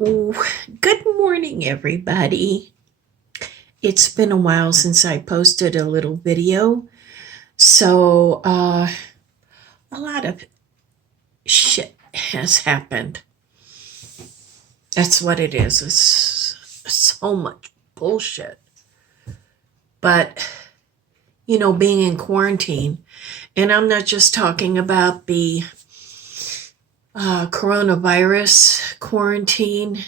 Ooh, good morning, everybody. It's been a while since I posted a little video, so a lot of shit has happened. That's what it is. It's so much bullshit. But, being in quarantine, and I'm not just talking about the coronavirus quarantine.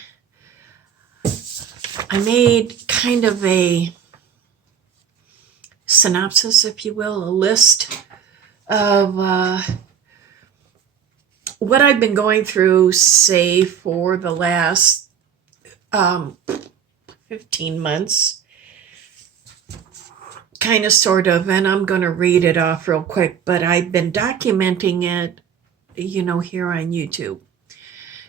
I made kind of a synopsis, if you will, a list of what I've been going through, say, for the last um, 15 months, kind of, sort of, and I'm going to read it off real quick, but I've been documenting it, here on YouTube.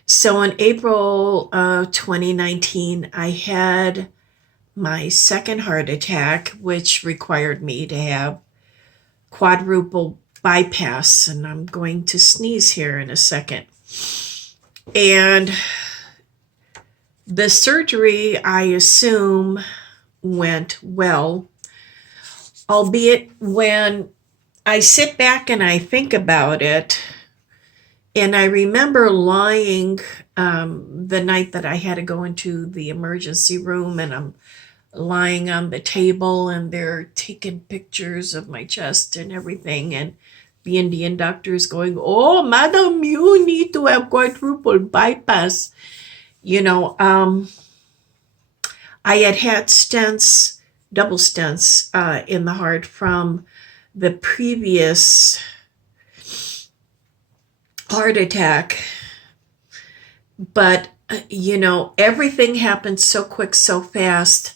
So in April of 2019, I had my second heart attack, which required me to have quadruple bypass, and I'm going to sneeze here in a second. And the surgery, I assume, went well, albeit when I sit back and I think about it, and I remember lying the night that I had to go into the emergency room, and I'm lying on the table, and they're taking pictures of my chest and everything, and the Indian doctor is going, "Oh, madam, you need to have quadruple bypass." You know, um, I had stents, double stents, in the heart from the previous heart attack. But, everything happened so quick, so fast.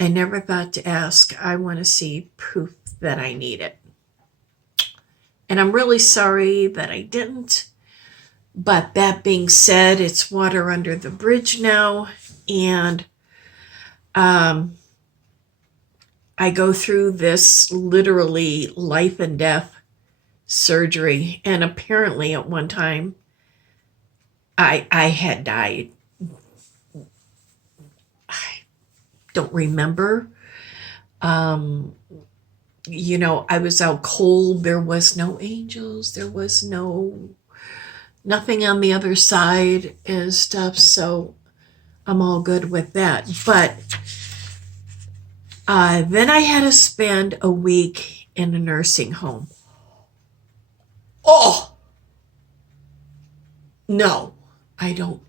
I never thought to ask. I want to see proof that I need it. And I'm really sorry that I didn't. But that being said, it's water under the bridge now. And um, I go through this literally life and death surgery. And apparently, at one time, I had died. I don't remember. Um, I was out cold. There was no angels. There was nothing on the other side and stuff. So I'm all good with that. But then I had to spend a week in a nursing home. Oh, no, I don't.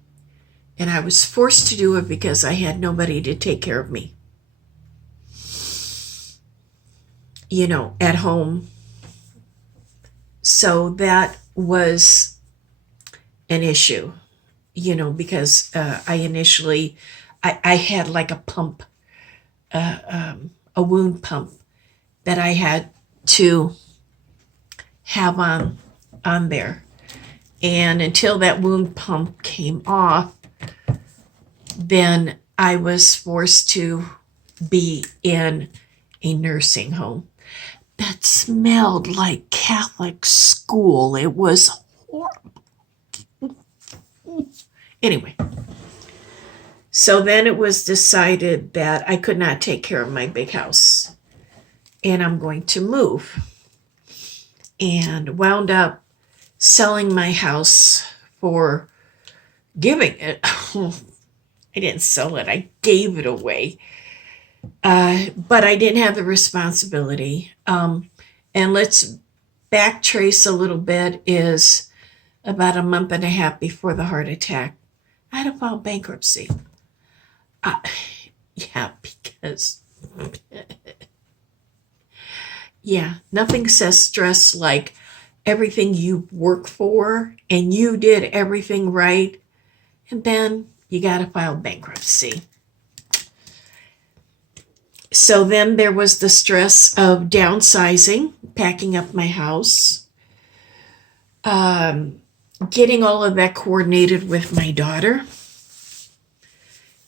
And I was forced to do it because I had nobody to take care of me, at home. So that was an issue, because I had like a pump, a wound pump that I had to have on there. And until that wound pump came off, then I was forced to be in a nursing home that smelled like Catholic school. It was horrible. Anyway, so then it was decided that I could not take care of my big house and I'm going to move, and wound up selling my house for giving it. I didn't sell it, I gave it away. But I didn't have the responsibility. And let's backtrace a little bit, is about a month and a half before the heart attack, I had to file bankruptcy. Uh, yeah, because, yeah, nothing says stress like everything you work for and you did everything right, and then you got to file bankruptcy. So then there was the stress of downsizing, packing up my house, um, getting all of that coordinated with my daughter.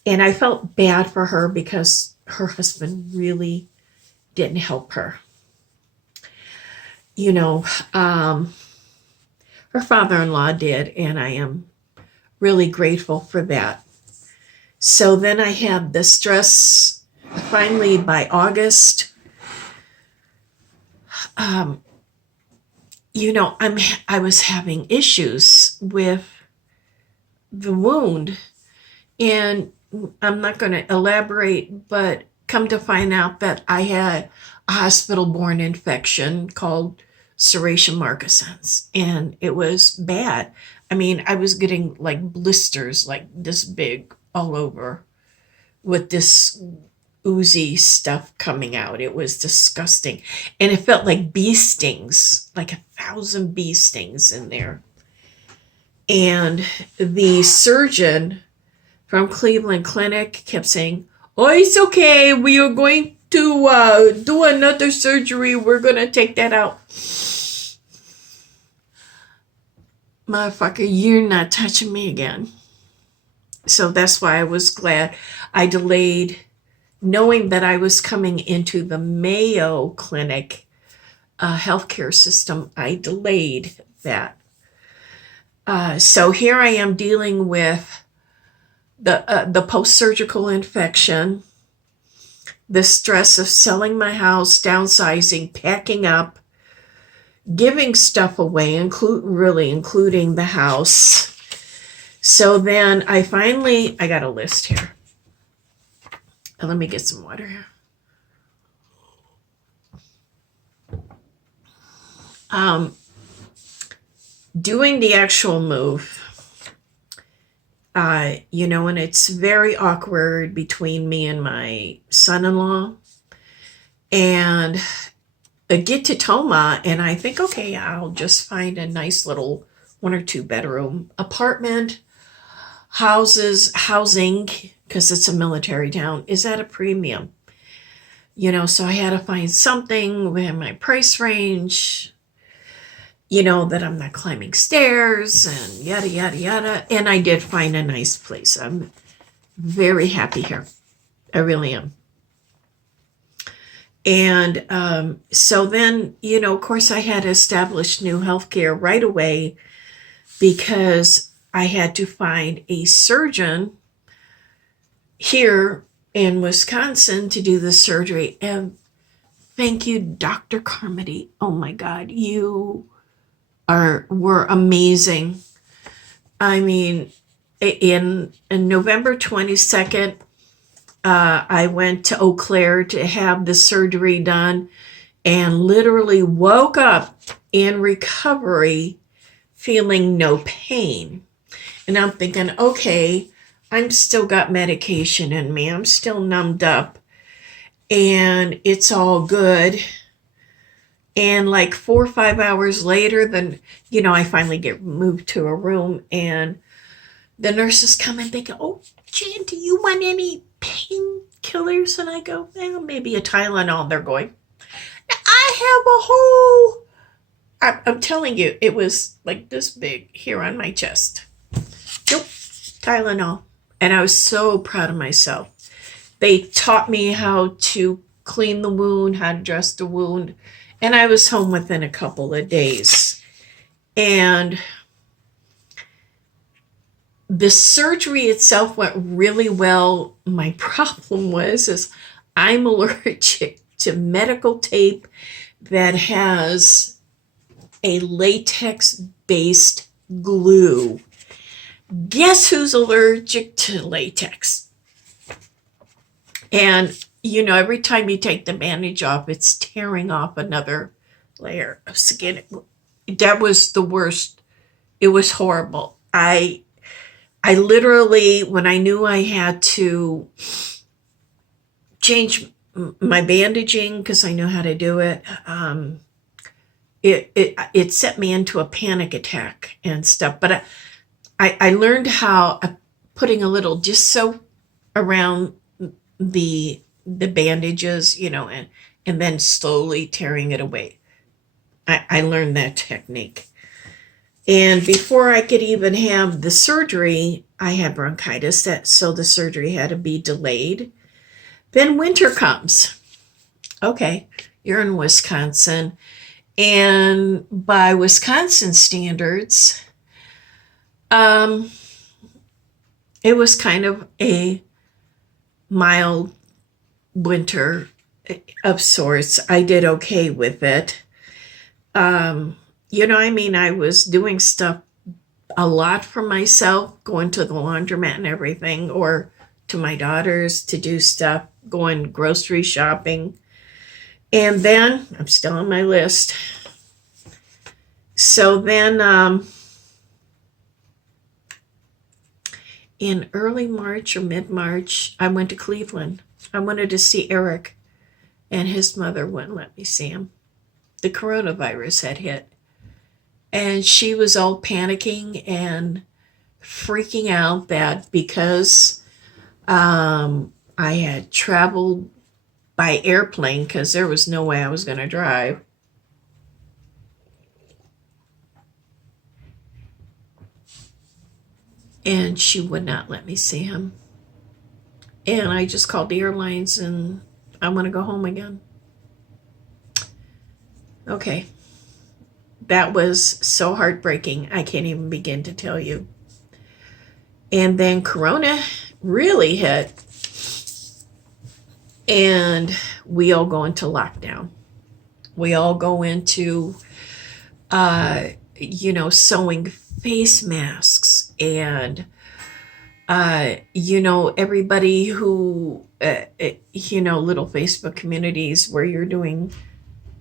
And I felt bad for her because her husband really didn't help her. You know, um, her father in law did, and I am really grateful for that. So then I had the stress finally by August. Um, I was having issues with the wound, and I'm not going to elaborate, but come to find out that I had a hospital-borne infection called Serratia marcescens, and it was bad. I mean, I was getting like blisters like this big all over with this oozy stuff coming out. It was disgusting. And it felt like bee stings, like 1,000 bee stings in there. And the surgeon from Cleveland Clinic kept saying, "Oh, it's okay. We are going to do another surgery. We're going to take that out." Motherfucker, you're not touching me again. So that's why I was glad I delayed, knowing that I was coming into the Mayo Clinic healthcare system. I delayed that. So here I am dealing with the post-surgical infection, the stress of selling my house, downsizing, packing up, giving stuff away, including the house. So then I got a list here. Let me get some water here. Doing the actual move, and it's very awkward between me and my son-in-law. And I get to Toma, and I think, okay, I'll just find a nice little 1 or 2 bedroom apartment. Housing, because it's a military town, is at a premium. So I had to find something within my price range, that I'm not climbing stairs and yada, yada, yada. And I did find a nice place. I'm very happy here. I really am. And so then, of course, I had established new healthcare right away because I had to find a surgeon here in Wisconsin to do the surgery. And thank you, Dr. Carmody. Oh my God, you were amazing. I mean, in November 22nd, I went to Eau Claire to have the surgery done and literally woke up in recovery feeling no pain. And I'm thinking, okay, I'm still got medication in me. I'm still numbed up and it's all good. And like 4 or 5 hours later, then, I finally get moved to a room and the nurses come and they go, "Oh, Jan, do you want any painkillers?" And I go, "Well, maybe a Tylenol." They're going, "I have a whole..." I'm telling you, it was like this big here on my chest. Nope, Tylenol. And I was so proud of myself. They taught me how to clean the wound, how to dress the wound. And I was home within a couple of days. And the surgery itself went really well. My problem is I'm allergic to medical tape that has a latex-based glue. Guess who's allergic to latex? And, every time you take the bandage off, it's tearing off another layer of skin. That was the worst. It was horrible. I literally, when I knew I had to change my bandaging because I knew how to do it, it set me into a panic attack and stuff. But I learned how putting a little dish soap around the bandages, and then slowly tearing it away. I learned that technique. And before I could even have the surgery, I had bronchitis, so the surgery had to be delayed. Then winter comes. Okay, you're in Wisconsin. And by Wisconsin standards, it was kind of a mild winter of sorts. I did okay with it. I mean, I was doing stuff a lot for myself, going to the laundromat and everything, or to my daughters to do stuff, going grocery shopping. And then I'm still on my list. So then in early March or mid March, I went to Cleveland. I wanted to see Eric, and his mother wouldn't let me see him. The coronavirus had hit, and she was all panicking and freaking out that because I had traveled by airplane because there was no way I was going to drive. And she would not let me see him. And I just called the airlines and I want to go home again. Okay. That was so heartbreaking. I can't even begin to tell you. And then Corona really hit. And we all go into lockdown. We all go into, sewing face masks and, everybody who, little Facebook communities where you're doing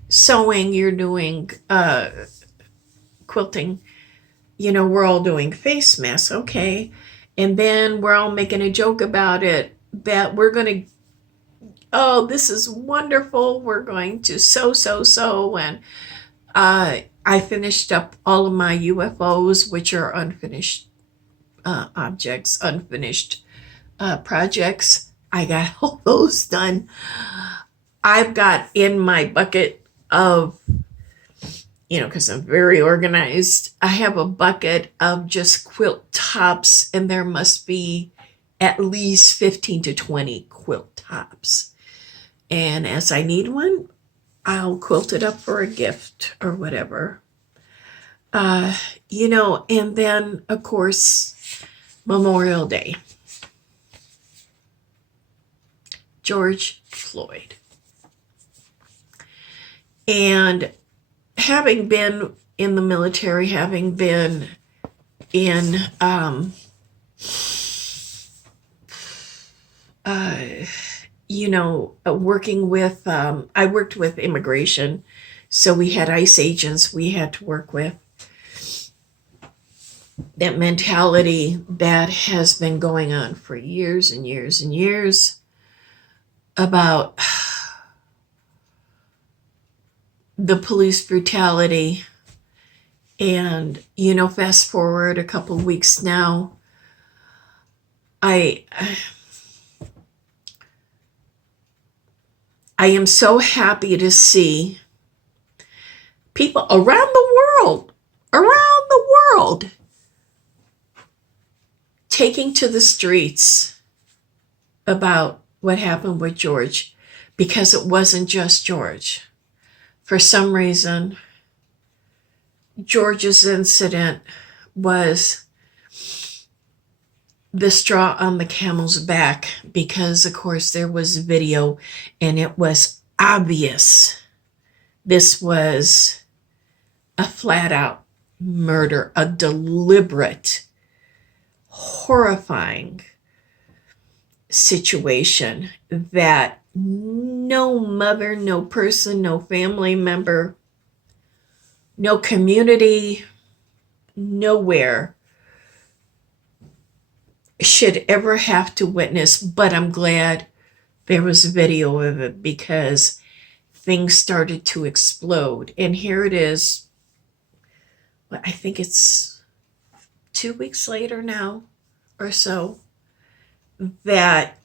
sewing, you're doing quilting, we're all doing face masks. Okay. And then we're all making a joke about it that we're going to, oh, this is wonderful. We're going to sew. And I finished up all of my UFOs, which are unfinished objects, unfinished projects. I got all those done. I've got in my bucket of, because I'm very organized, I have a bucket of just quilt tops, and there must be at least 15 to 20 quilt tops. And as I need one, I'll quilt it up for a gift or whatever. And then, of course, Memorial Day. George Floyd. And having been in the military, having been in working with, I worked with immigration, so we had ICE agents we had to work with. That mentality that has been going on for years and years and years about the police brutality. And, fast forward a couple of weeks now, I am so happy to see people around the world, taking to the streets about what happened with George, because it wasn't just George. For some reason, George's incident was the straw on the camel's back because, of course, there was video and it was obvious this was a flat out murder, a deliberate, horrifying situation that no mother, no person, no family member, no community, nowhere should ever have to witness. But I'm glad there was video of it because things started to explode. And here it is. I think it's 2 weeks later now or so that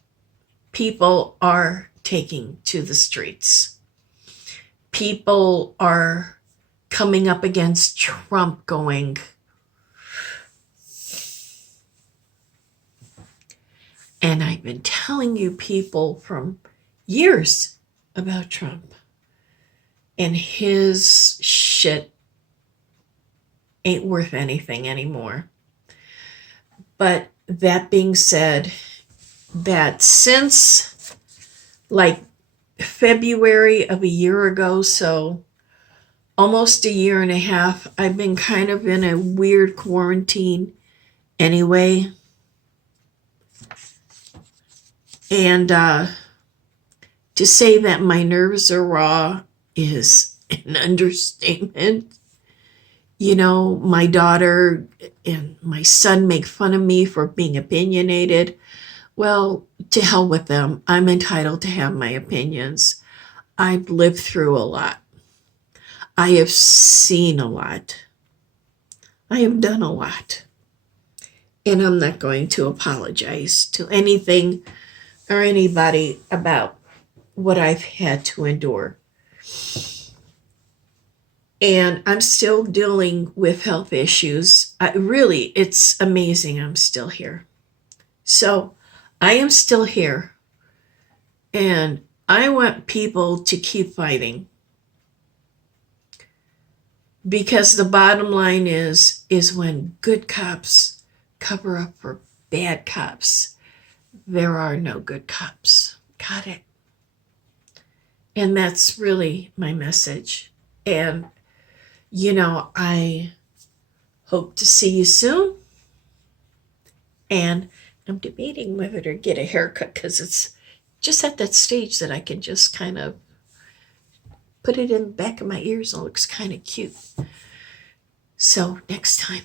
people are taking to the streets. People are coming up against Trump going, and I've been telling you people from years about Trump, and his shit ain't worth anything anymore. But that being said, that since like February of a year ago, so almost a year and a half, I've been kind of in a weird quarantine anyway. And to say that my nerves are raw is an understatement. You know, my daughter and my son make fun of me for being opinionated. Well, to hell with them. I'm entitled to have my opinions. I've lived through a lot. I have seen a lot. I have done a lot. And I'm not going to apologize to anything or anybody about what I've had to endure. And I'm still dealing with health issues. Really, it's amazing I'm still here. So I am still here. And I want people to keep fighting. Because the bottom line is when good cops cover up for bad cops, there are no good cops. Got it? And that's really my message. And, you know, I hope to see you soon. And I'm debating whether to get a haircut because it's just at that stage that I can just kind of put it in the back of my ears and it looks kind of cute. So next time.